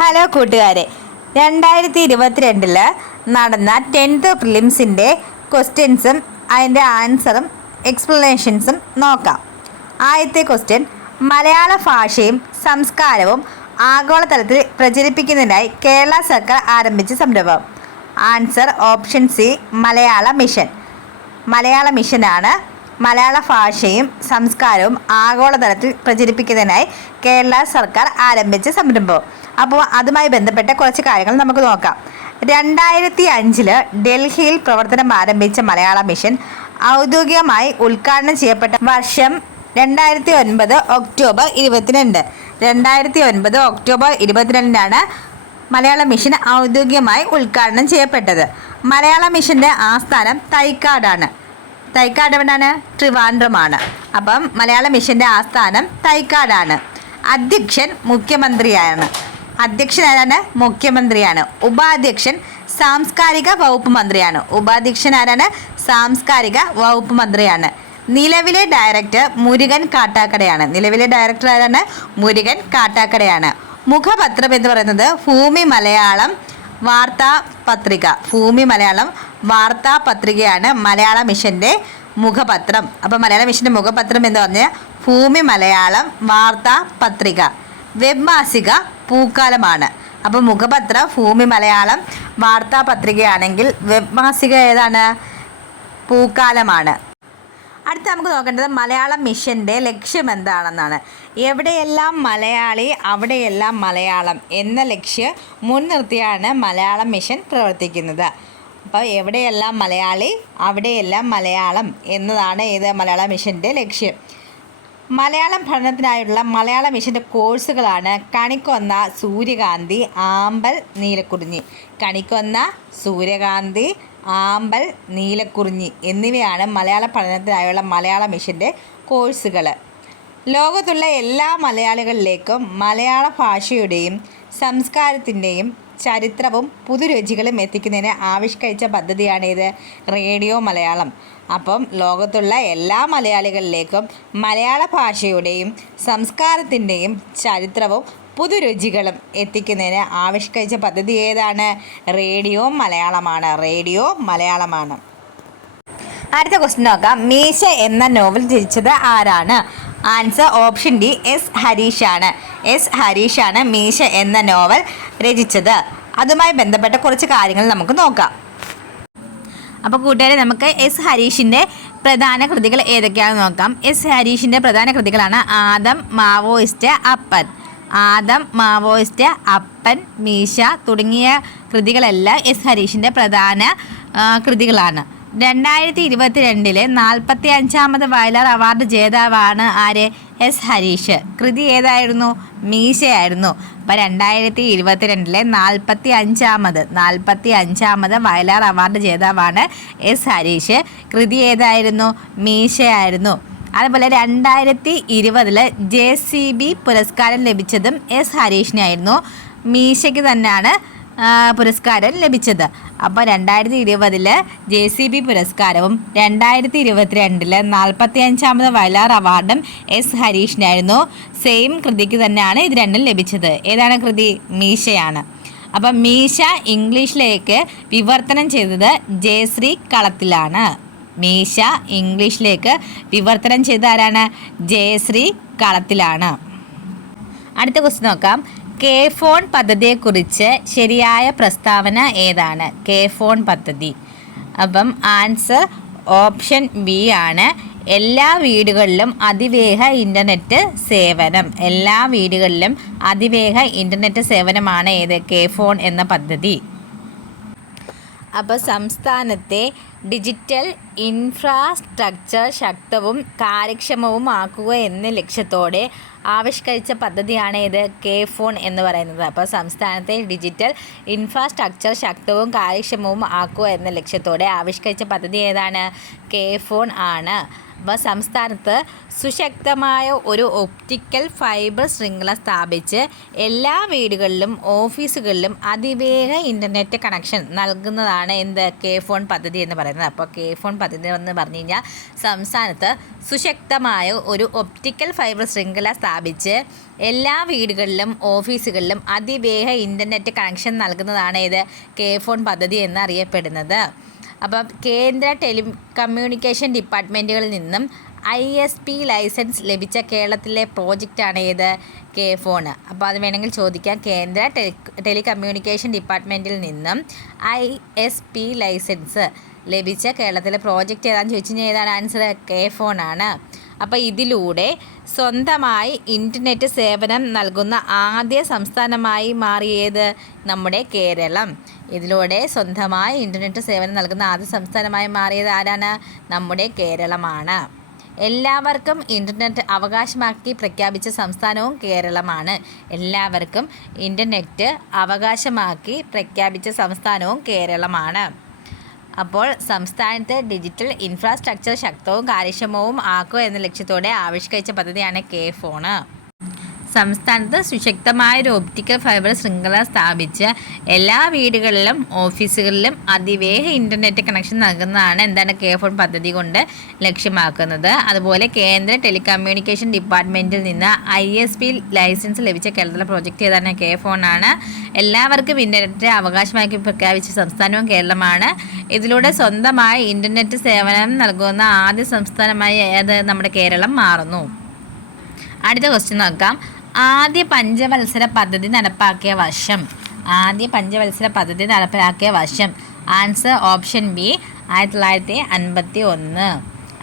Hello കൂട്ടുകാരെ, 2022 നടന്ന 10th പ്രിലിംസിൻ്റെ ക്വസ്റ്റ്യൻസും അതിൻ്റെ ആൻസറും എക്സ്പ്ലനേഷൻസും നോക്കാം. ആദ്യത്തെ ക്വസ്റ്റ്യൻ: മലയാള ഭാഷയും സംസ്കാരവും ആഗോളതലത്തിൽ പ്രചരിപ്പിക്കുന്നതിനായി കേരള സർക്കാർ ആരംഭിച്ച സംരംഭം. ആൻസർ ഓപ്ഷൻ സി, മലയാള മിഷൻ. മലയാള മിഷനാണ് മലയാള ഭാഷയും സംസ്കാരവും ആഗോളതലത്തിൽ പ്രചരിപ്പിക്കുന്നതിനായി കേരള സർക്കാർ ആരംഭിച്ച സംരംഭം. അപ്പോൾ അതുമായി ബന്ധപ്പെട്ട കുറച്ച് കാര്യങ്ങൾ നമുക്ക് നോക്കാം. 2005 ഡൽഹിയിൽ പ്രവർത്തനം ആരംഭിച്ച മലയാള മിഷൻ ഔദ്യോഗികമായി ഉദ്ഘാടനം ചെയ്യപ്പെട്ട വർഷം 2009 ഒക്ടോബർ 22. 2009 ഒക്ടോബർ 22 മലയാള മിഷൻ ഔദ്യോഗികമായി ഉദ്ഘാടനം ചെയ്യപ്പെട്ടത്. മലയാള മിഷൻ്റെ ആസ്ഥാനം തൈക്കാടാണ്. തൈക്കാട് എവിടെയാണ്? ട്രിവാൻഡ്രമാണ്. അപ്പം മലയാള മിഷൻ്റെ ആസ്ഥാനം തൈക്കാടാണ്. അധ്യക്ഷൻ മുഖ്യമന്ത്രിയാണ്. അധ്യക്ഷൻ ആരാണ്? മുഖ്യമന്ത്രിയാണ്. ഉപാധ്യക്ഷൻ സാംസ്കാരിക വകുപ്പ് മന്ത്രിയാണ്. ഉപാധ്യക്ഷൻ ആരാണ്? സാംസ്കാരിക വകുപ്പ് മന്ത്രിയാണ്. നിലവിലെ ഡയറക്ടർ മുരുകൻ കാട്ടാക്കടയാണ്. നിലവിലെ ഡയറക്ടർ ആരാണ്? മുരുകൻ കാട്ടാക്കടയാണ്. മുഖപത്രം എന്ന് പറയുന്നത് ഭൂമി മലയാളം വാർത്താ പത്രിക. ഭൂമി മലയാളം വാർത്താ പത്രികയാണ് മലയാള മിഷൻ്റെ മുഖപത്രം. അപ്പോൾ മലയാള മിഷൻ്റെ മുഖപത്രം എന്ന് പറഞ്ഞാൽ ഭൂമി മലയാളം വാർത്താ പത്രിക. വെബ് മാസിക പൂക്കാലമാണ്. അപ്പോൾ മുഖപത്രം ഭൂമി മലയാളം വാർത്താ പത്രികയാണെങ്കിൽ വെബ് മാസിക ഏതാണ്? പൂക്കാലമാണ്. അടുത്ത നമുക്ക് നോക്കേണ്ടത് മലയാള മിഷൻ്റെ ലക്ഷ്യം എന്താണെന്നാണ്. എവിടെയെല്ലാം മലയാളി അവിടെയെല്ലാം മലയാളം എന്ന ലക്ഷ്യം മുൻനിർത്തിയാണ് മലയാള മിഷൻ പ്രവർത്തിക്കുന്നത്. അപ്പോൾ എവിടെയെല്ലാം മലയാളി അവിടെയെല്ലാം മലയാളം എന്നതാണ് ഏത് മലയാള മിഷൻ്റെ ലക്ഷ്യം. മലയാളം പഠനത്തിനായുള്ള മലയാള മിഷൻ്റെ കോഴ്സുകളാണ് കണിക്കൊന്ന, സൂര്യകാന്തി, ആമ്പൽ, നീലക്കുറിഞ്ഞി. കണിക്കൊന്ന, സൂര്യകാന്തി, ആമ്പൽ, നീലക്കുറിഞ്ഞി എന്നിവയാണ് മലയാള പഠനത്തിനായുള്ള മലയാള മിഷൻ്റെ കോഴ്സുകൾ. ലോകത്തുള്ള എല്ലാ മലയാളികളിലേക്കും മലയാള ഭാഷയുടെയും സംസ്കാരത്തിൻ്റെയും ചരിത്രവും പുതുരുചികളും എത്തിക്കുന്നതിന് ആവിഷ്കരിച്ച പദ്ധതിയാണ് ഇത് റേഡിയോ മലയാളം. അപ്പം ലോകത്തുള്ള എല്ലാ മലയാളികളിലേക്കും മലയാള ഭാഷയുടെയും സംസ്കാരത്തിൻ്റെയും ചരിത്രവും പുതുരുചികളും എത്തിക്കുന്നതിന് ആവിഷ്കരിച്ച പദ്ധതി ഏതാണ്? റേഡിയോ മലയാളമാണ്. റേഡിയോ മലയാളമാണ്. അടുത്ത ക്വസ്റ്റ്യൻ നോക്കാം. മീശ എന്ന നോവൽ രചിച്ചത് ആരാണ്? ആൻസർ ഓപ്ഷൻ ഡി, എസ് ഹരീഷാണ്. എസ് ഹരീഷാണ് മീശ എന്ന നോവൽ രചിച്ചത്. അതുമായി ബന്ധപ്പെട്ട കുറച്ച് കാര്യങ്ങൾ നമുക്ക് നോക്കാം. അപ്പോൾ കൂട്ടുകാരെ, നമുക്ക് എസ് ഹരീഷിൻ്റെ പ്രധാന കൃതികൾ ഏതൊക്കെയാണെന്ന് നോക്കാം. എസ് ഹരീഷിൻ്റെ പ്രധാന കൃതികളാണ് ആദം, മാവോയിസ്റ്റ്, അപ്പൻ. ആദം, മാവോയിസ്റ്റ്, അപ്പൻ, മീശ തുടങ്ങിയ കൃതികളെല്ലാം എസ് ഹരീഷിൻ്റെ പ്രധാന കൃതികളാണ്. 2022 45ാമത് വയലാർ അവാർഡ് ജേതാവാണ് ആര്? എസ് ഹരീഷ്. കൃതി ഏതായിരുന്നു? മീശയായിരുന്നു. അപ്പോൾ 2022 45ാമത് വയലാർ അവാർഡ് ജേതാവാണ് എസ് ഹരീഷ്. കൃതി ഏതായിരുന്നു? മീശയായിരുന്നു. അതുപോലെ 2020 JCB പുരസ്കാരം ലഭിച്ചതും എസ് ഹരീഷിനായിരുന്നു. മീശയ്ക്ക് തന്നെയാണ് പുരസ്കാരം ലഭിച്ചത്. അപ്പോൾ 2020 JCB പുരസ്കാരവും 2022 45ാമത് വയലാർ അവാർഡും എസ് ഹരീഷിനായിരുന്നു. സെയിം കൃതിക്ക് തന്നെയാണ് ഇത് രണ്ടും ലഭിച്ചത്. ഏതാണ് കൃതി? മീശയാണ്. അപ്പം മീശ ഇംഗ്ലീഷിലേക്ക് വിവർത്തനം ചെയ്തത് ജയശ്രീ കളത്തിലാണ്. മീശ ഇംഗ്ലീഷിലേക്ക് വിവർത്തനം ചെയ്ത ആരാണ്? ജയശ്രീ കളത്തിലാണ്. അടുത്ത ക്വസ്റ്റ്യൻ നോക്കാം. കെ ഫോൺ പദ്ധതിയെക്കുറിച്ച് ശരിയായ പ്രസ്താവന ഏതാണ്? കെ ഫോൺ പദ്ധതി. അപ്പം ആൻസർ ഓപ്ഷൻ ബി ആണ്. എല്ലാ വീടുകളിലും അതിവേഗ ഇൻ്റർനെറ്റ് സേവനം. എല്ലാ വീടുകളിലും അതിവേഗ ഇൻ്റർനെറ്റ് സേവനമാണ് ഏത്? കെ ഫോൺ എന്ന പദ്ധതി. അപ്പോൾ സംസ്ഥാനത്തെ ഡിജിറ്റൽ ഇൻഫ്രാസ്ട്രക്ചർ ശക്തവും കാര്യക്ഷമവും ആക്കുക എന്ന ലക്ഷ്യത്തോടെ ആവിഷ്കരിച്ച പദ്ധതിയാണ് ഇത് കെ ഫോൺ എന്ന് പറയുന്നത്. അപ്പോൾ സംസ്ഥാനത്തെ ഡിജിറ്റൽ ഇൻഫ്രാസ്ട്രക്ചർ ശക്തവും കാര്യക്ഷമവും ആക്കുക എന്ന ലക്ഷ്യത്തോടെ ആവിഷ്കരിച്ച പദ്ധതി ഏതാണ്? കെ ഫോൺ ആണ്. അപ്പോൾ സംസ്ഥാനത്ത് സുശക്തമായ ഒരു ഒപ്റ്റിക്കൽ ഫൈബർ ശൃംഖല സ്ഥാപിച്ച് എല്ലാ വീടുകളിലും ഓഫീസുകളിലും അതിവേഗ ഇൻ്റർനെറ്റ് കണക്ഷൻ നൽകുന്നതാണ് എന്ത്? കെ ഫോൺ പദ്ധതി എന്ന് പറയുന്നത്. പറയുന്നത്. അപ്പോൾ കെ ഫോൺ പദ്ധതി എന്ന് പറഞ്ഞു കഴിഞ്ഞാൽ സംസ്ഥാനത്ത് സുശക്തമായ ഒരു ഒപ്റ്റിക്കൽ ഫൈബർ ശൃംഖല സ്ഥാപിച്ച് എല്ലാ വീടുകളിലും ഓഫീസുകളിലും അതിവേഗ ഇൻ്റർനെറ്റ് കണക്ഷൻ നൽകുന്നതാണ് ഇത് കെ ഫോൺ പദ്ധതി എന്നറിയപ്പെടുന്നത്. അപ്പം കേന്ദ്ര ടെലികമ്മ്യൂണിക്കേഷൻ ഡിപ്പാർട്ട്മെൻറ്റുകളിൽ നിന്നും ISP ലൈസൻസ് ലഭിച്ച കേരളത്തിലെ പ്രോജക്റ്റാണ് ഏത് കെ ഫോൺ. അപ്പോൾ അത് വേണമെങ്കിൽ ചോദിക്കാം. കേന്ദ്ര ടെലികമ്മ്യൂണിക്കേഷൻ ഡിപ്പാർട്ട്മെൻറ്റിൽ നിന്നും ISP ലൈസൻസ് ലഭിച്ച കേരളത്തിലെ പ്രോജക്റ്റ് ഏതാണെന്ന് ചോദിച്ചു കഴിഞ്ഞാൽ ഏതാണ് ആൻസർ? കെ ഫോൺ ആണ്. അപ്പോൾ ഇതിലൂടെ സ്വന്തമായി ഇൻ്റർനെറ്റ് സേവനം നൽകുന്ന ആദ്യ സംസ്ഥാനമായി മാറിയത് നമ്മുടെ കേരളം. ഇതിലൂടെ സ്വന്തമായി ഇൻ്റർനെറ്റ് സേവനം നൽകുന്ന ആദ്യ സംസ്ഥാനമായി മാറിയത് ആരാണ്? നമ്മുടെ കേരളമാണ്. എല്ലാവർക്കും ഇൻ്റർനെറ്റ് അവകാശമാക്കി പ്രഖ്യാപിച്ച സംസ്ഥാനവും കേരളമാണ്. എല്ലാവർക്കും ഇൻ്റർനെറ്റ് അവകാശമാക്കി പ്രഖ്യാപിച്ച സംസ്ഥാനവും കേരളമാണ്. അപ്പോൾ സംസ്ഥാനത്ത് ഡിജിറ്റൽ ഇൻഫ്രാസ്ട്രക്ചർ ശക്തവും കാര്യക്ഷമവും ആക്കുക എന്ന ലക്ഷ്യത്തോടെ ആവിഷ്കരിച്ച പദ്ധതിയാണ് കെ ഫോൺ. സംസ്ഥാനത്ത് സുശക്തമായൊരു ഒപ്റ്റിക്കൽ ഫൈബർ ശൃംഖല സ്ഥാപിച്ച് എല്ലാ വീടുകളിലും ഓഫീസുകളിലും അതിവേഗ ഇൻ്റർനെറ്റ് കണക്ഷൻ നൽകുന്നതാണ് എന്താണ് കെ ഫോൺ പദ്ധതി കൊണ്ട് ലക്ഷ്യമാക്കുന്നത്. അതുപോലെ കേന്ദ്ര ടെലികമ്മ്യൂണിക്കേഷൻ ഡിപ്പാർട്ട്മെൻറ്റിൽ നിന്ന് ISP ലൈസൻസ് ലഭിച്ച കേരളത്തിലെ പ്രോജക്റ്റ് ഏതാണ്? കെ ഫോൺ ആണ്. എല്ലാവർക്കും ഇൻ്റർനെറ്റ് അവകാശമാക്കി പ്രഖ്യാപിച്ച സംസ്ഥാനവും കേരളമാണ്. ഇതിലൂടെ സ്വന്തമായി ഇൻ്റർനെറ്റ് സേവനം നൽകുന്ന ആദ്യ സംസ്ഥാനമായി നമ്മുടെ കേരളം മാറുന്നു. അടുത്ത ക്വസ്റ്റ്യൻ നോക്കാം. ആദ്യ പഞ്ചവത്സര പദ്ധതി നടപ്പാക്കിയ വർഷം. Answer option B 1951.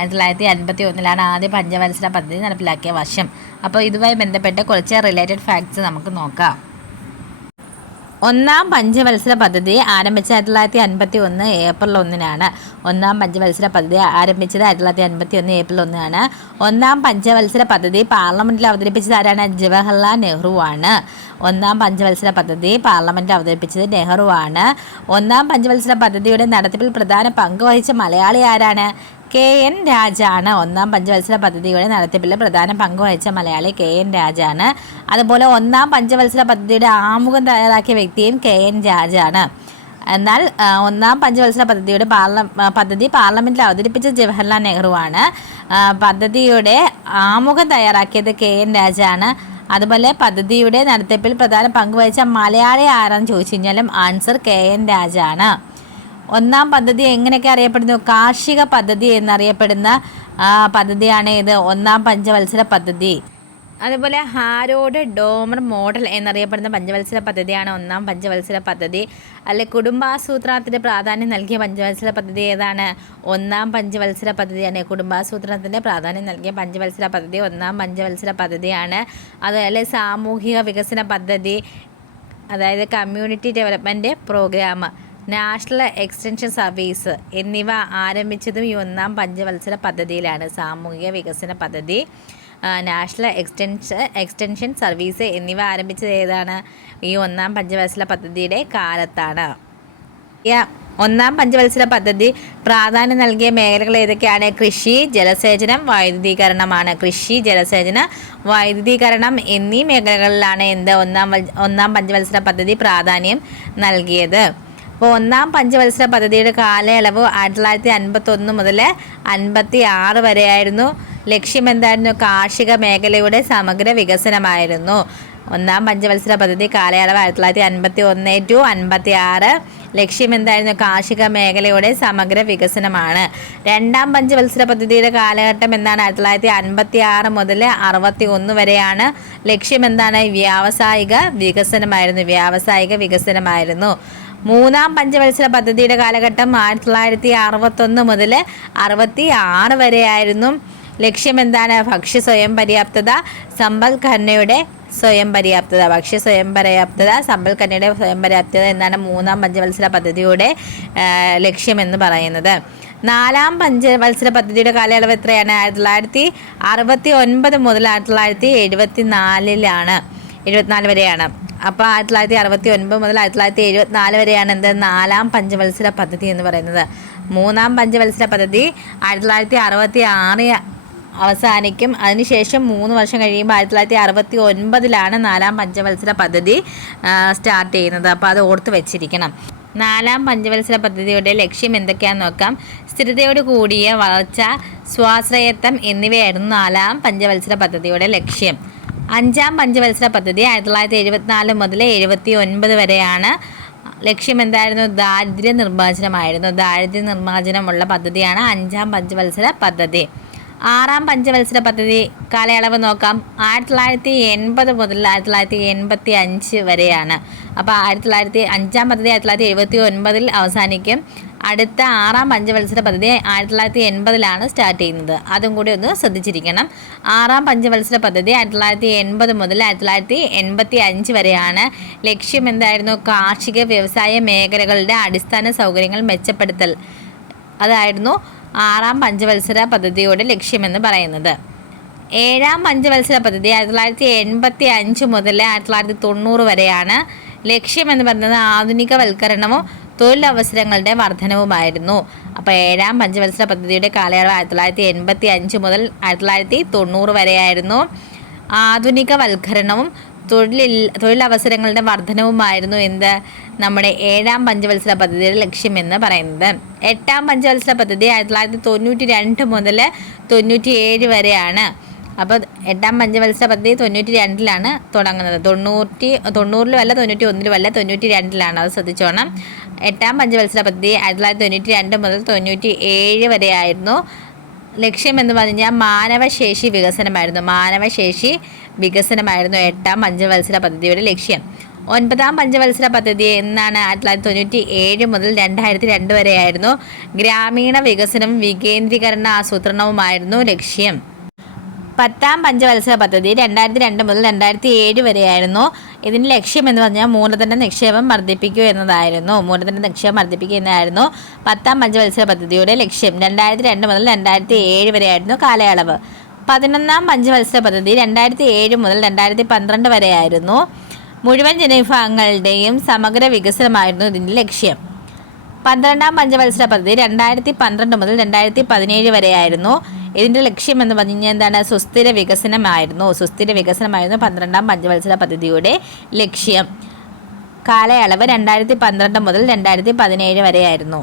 1951 ആദ്യ പഞ്ചവത്സര പദ്ധതി നടപ്പിലാക്കിയ വർഷം. അപ്പോൾ ഇതുമായി ബന്ധപ്പെട്ട് കുറച്ച് റിലേറ്റഡ് ഫാക്ട്സ് നമുക്ക് നോക്കാം. ഒന്നാം പഞ്ചവത്സര പദ്ധതി ആരംഭിച്ചത് 1951 ഏപ്രിൽ 1-നാണ്. ഒന്നാം പഞ്ചവത്സര പദ്ധതി ആരംഭിച്ചത് 1951 ഏപ്രിൽ 1-നാണ്. ഒന്നാം പഞ്ചവത്സര പദ്ധതി പാർലമെൻറ്റിൽ അവതരിപ്പിച്ചത് ആരാണ്? ജവഹർലാൽ നെഹ്റുവാണ്. ഒന്നാം പഞ്ചവത്സര പദ്ധതി പാർലമെൻറ്റിൽ അവതരിപ്പിച്ചത് നെഹ്റുവാണ്. ഒന്നാം പഞ്ചവത്സര പദ്ധതിയുടെ നടത്തിപ്പിൽ പ്രധാന പങ്ക് വഹിച്ച മലയാളി ആരാണ്? KN രാജാണ്. ഒന്നാം പഞ്ചവത്സര പദ്ധതിയുടെ നടത്തിപ്പിൽ പ്രധാന പങ്ക് വഹിച്ച മലയാളി KN രാജാണ്. അതുപോലെ ഒന്നാം പഞ്ചവത്സര പദ്ധതിയുടെ ആമുഖം തയ്യാറാക്കിയ വ്യക്തിയും KN രാജാണ്. എന്നാൽ ഒന്നാം പഞ്ചവത്സര പദ്ധതി പാർലമെൻറ്റിൽ അവതരിപ്പിച്ച ജവഹർലാൽ നെഹ്റുവാണ്. പദ്ധതിയുടെ ആമുഖം തയ്യാറാക്കിയത് KN രാജാണ്. അതുപോലെ പദ്ധതിയുടെ നടത്തിപ്പിൽ പ്രധാന പങ്ക് വഹിച്ച മലയാളി ആരാന്ന് ചോദിച്ചു കഴിഞ്ഞാലും ആൻസർ KN രാജാണ്. ഒന്നാം പദ്ധതി എങ്ങനെയൊക്കെ അറിയപ്പെടുന്നു? കാർഷിക പദ്ധതി എന്നറിയപ്പെടുന്ന പദ്ധതിയാണ് ഇത് ഒന്നാം പഞ്ചവത്സര പദ്ധതി. അതുപോലെ ഹാരോഡ് ഡോമർ മോഡൽ എന്നറിയപ്പെടുന്ന പഞ്ചവത്സര പദ്ധതിയാണ് ഒന്നാം പഞ്ചവത്സര പദ്ധതി. അല്ലെ കുടുംബാസൂത്രണത്തിന് പ്രാധാന്യം നൽകിയ പഞ്ചവത്സര പദ്ധതി ഏതാണ്? ഒന്നാം പഞ്ചവത്സര പദ്ധതിയാണ്. കുടുംബാസൂത്രണത്തിന് പ്രാധാന്യം നൽകിയ പഞ്ചവത്സര പദ്ധതി ഒന്നാം പഞ്ചവത്സര പദ്ധതിയാണ്. അതുപോലെ സാമൂഹിക വികസന പദ്ധതി, അതായത് community development programme, national extension service എന്നിവ ആരംഭിച്ചതും ഈ ഒന്നാം പഞ്ചവത്സര പദ്ധതിയിലാണ്. സാമൂഹിക വികസന പദ്ധതി, നാഷണൽ എക്സ്റ്റൻഷൻ സർവീസ് എന്നിവ ആരംഭിച്ചത് ഏതാണ്? ഈ ഒന്നാം പഞ്ചവത്സര പദ്ധതിയുടെ കാലത്താണ്. ഒന്നാം പഞ്ചവത്സര പദ്ധതി പ്രാധാന്യം നൽകിയ മേഖലകൾ ഏതൊക്കെയാണ്? കൃഷി, ജലസേചനം, വൈദ്യുതീകരണമാണ്. കൃഷി, ജലസേചന, വൈദ്യുതീകരണം എന്നീ മേഖലകളിലാണ് ഒന്നാം പഞ്ചവത്സര പദ്ധതി പ്രാധാന്യം നൽകിയത്. അപ്പോൾ ഒന്നാം പഞ്ചവത്സര പദ്ധതിയുടെ കാലയളവ് 1951 മുതൽ 1956 വരെയായിരുന്നു. ലക്ഷ്യം എന്തായിരുന്നു? കാർഷിക മേഖലയുടെ സമഗ്ര വികസനമായിരുന്നു. ഒന്നാം പഞ്ചവത്സര പദ്ധതി കാലയളവ് 1951 to 1956. ലക്ഷ്യം എന്തായിരുന്നു? കാർഷിക മേഖലയുടെ സമഗ്ര വികസനമാണ്. രണ്ടാം പഞ്ചവത്സര പദ്ധതിയുടെ കാലഘട്ടം എന്താണ്? 1956 മുതൽ 61 വരെയാണ്. ലക്ഷ്യം എന്താണ്? വ്യാവസായിക വികസനമായിരുന്നു. മൂന്നാം പഞ്ചവത്സര പദ്ധതിയുടെ കാലഘട്ടം 1961 മുതൽ 66 വരെയായിരുന്നു. ലക്ഷ്യം എന്താണ്? ഭക്ഷ്യ സ്വയം പര്യാപ്തത, സമ്പദ്ഘടനയുടെ സ്വയം പര്യാപ്തത എന്നാണ് മൂന്നാം പഞ്ചവത്സര പദ്ധതിയുടെ ലക്ഷ്യമെന്ന് പറയുന്നത്. നാലാം പഞ്ചവത്സര പദ്ധതിയുടെ കാലയളവ് എത്രയാണ്? 1969 മുതൽ 1974 വരെയാണ്. അപ്പോൾ 1969 മുതൽ 1974 വരെയാണ് നാലാം പഞ്ചവത്സര പദ്ധതി എന്ന് പറയുന്നത്. മൂന്നാം പഞ്ചവത്സര പദ്ധതി 1966 അവസാനിക്കും. അതിനുശേഷം 3 വർഷം കഴിയുമ്പോൾ 1969 നാലാം പഞ്ചവത്സര പദ്ധതി സ്റ്റാർട്ട് ചെയ്യുന്നത്. അപ്പോൾ അത് ഓർത്ത് വെച്ചിരിക്കണം. നാലാം പഞ്ചവത്സര പദ്ധതിയുടെ ലക്ഷ്യം എന്തൊക്കെയാണെന്ന് നോക്കാം. സ്ഥിരതയോട് കൂടിയ വളർച്ച, സ്വാശ്രയത്വം എന്നിവയായിരുന്നു നാലാം പഞ്ചവത്സര പദ്ധതിയുടെ ലക്ഷ്യം. അഞ്ചാം പഞ്ചവത്സര പദ്ധതി 1974 മുതൽ 79 വരെയാണ്. ലക്ഷ്യം എന്തായിരുന്നു? ദാരിദ്ര്യ നിർമ്മാർജ്ജനമായിരുന്നു. ദാരിദ്ര്യ നിർമ്മാർജ്ജനമുള്ള പദ്ധതിയാണ് അഞ്ചാം പഞ്ചവത്സര പദ്ധതി. ആറാം പഞ്ചവത്സര പദ്ധതി കാലയളവ് നോക്കാം. 1980 മുതൽ 1985 വരെയാണ്. അപ്പോൾ അഞ്ചാം പദ്ധതി 1979 അവസാനിക്കും. അടുത്ത ആറാം പഞ്ചവത്സര പദ്ധതി 1980 സ്റ്റാർട്ട് ചെയ്യുന്നത്. അതും കൂടി ഒന്ന് ശ്രദ്ധിച്ചിരിക്കണം. ആറാം പഞ്ചവത്സര പദ്ധതി 1980 മുതൽ 1985 വരെയാണ്. ലക്ഷ്യം എന്തായിരുന്നു? കാർഷിക വ്യവസായ മേഖലകളുടെ അടിസ്ഥാന സൗകര്യങ്ങൾ മെച്ചപ്പെടുത്തൽ. അതായിരുന്നു ആറാം പഞ്ചവത്സര പദ്ധതിയുടെ ലക്ഷ്യമെന്ന് പറയുന്നത്. ഏഴാം പഞ്ചവത്സര പദ്ധതി 1985 മുതൽ 1990 വരെയാണ്. ലക്ഷ്യമെന്ന് പറയുന്നത് ആധുനികവൽക്കരണവും തൊഴിലവസരങ്ങളുടെ വർധനവുമായിരുന്നു. അപ്പോൾ ഏഴാം പഞ്ചവത്സര പദ്ധതിയുടെ കാലയളവ് 1985 മുതൽ 1990 വരെയായിരുന്നു. ആധുനികവൽക്കരണവും തൊഴിലവസരങ്ങളുടെ വർധനവുമായിരുന്നു നമ്മുടെ ഏഴാം പഞ്ചവത്സര പദ്ധതിയുടെ ലക്ഷ്യമെന്ന് പറയുന്നത്. എട്ടാം പഞ്ചവത്സര പദ്ധതി 1992 മുതൽ 97 വരെയാണ്. അപ്പോൾ എട്ടാം പഞ്ചവത്സര പദ്ധതി 92 തുടങ്ങുന്നത്. 90-ലും അല്ല, 91-ലും അല്ല, 92 അത് ശ്രദ്ധിച്ചോണം. എട്ടാം പഞ്ചവത്സര പദ്ധതി 1992 മുതൽ 97 വരെയായിരുന്നു. ലക്ഷ്യം എന്ന് പറഞ്ഞാൽ മാനവശേഷി വികസനമായിരുന്നു എട്ടാം പഞ്ചവത്സര പദ്ധതിയുടെ ലക്ഷ്യം. ഒൻപതാം പഞ്ചവത്സര പദ്ധതി എന്നാണ് 1997 മുതൽ 2002 വരെയായിരുന്നു. ഗ്രാമീണ വികസനവും വികേന്ദ്രീകരണ ആസൂത്രണവുമായിരുന്നു ലക്ഷ്യം. പത്താം പഞ്ചവത്സര പദ്ധതി 2002 മുതൽ 2007 വരെയായിരുന്നു. ഇതിൻ്റെ ലക്ഷ്യം എന്ന് പറഞ്ഞാൽ മൂലധന നിക്ഷേപം വർദ്ധിപ്പിക്കുക എന്നതായിരുന്നു പത്താം പഞ്ചവത്സര പദ്ധതിയുടെ ലക്ഷ്യം. 2002 മുതൽ 2007 വരെയായിരുന്നു കാലയളവ്. 11ാം പഞ്ചവത്സര പദ്ധതി 2007 മുതൽ 2012 വരെയായിരുന്നു. മുഴുവൻ ജനവിഭാഗങ്ങളുടെയും സമഗ്ര വികസനമായിരുന്നു ഇതിൻ്റെ ലക്ഷ്യം. 12ാം പഞ്ചവത്സര പദ്ധതി 2012 മുതൽ 2017 വരെയായിരുന്നു. ഇതിൻ്റെ ലക്ഷ്യം എന്ന് പറഞ്ഞു കഴിഞ്ഞാൽ എന്താണ്? സുസ്ഥിര വികസനമായിരുന്നു 12ാം പഞ്ചവത്സര പദ്ധതിയുടെ ലക്ഷ്യം. കാലയളവ് 2012 മുതൽ 2017 വരെയായിരുന്നു.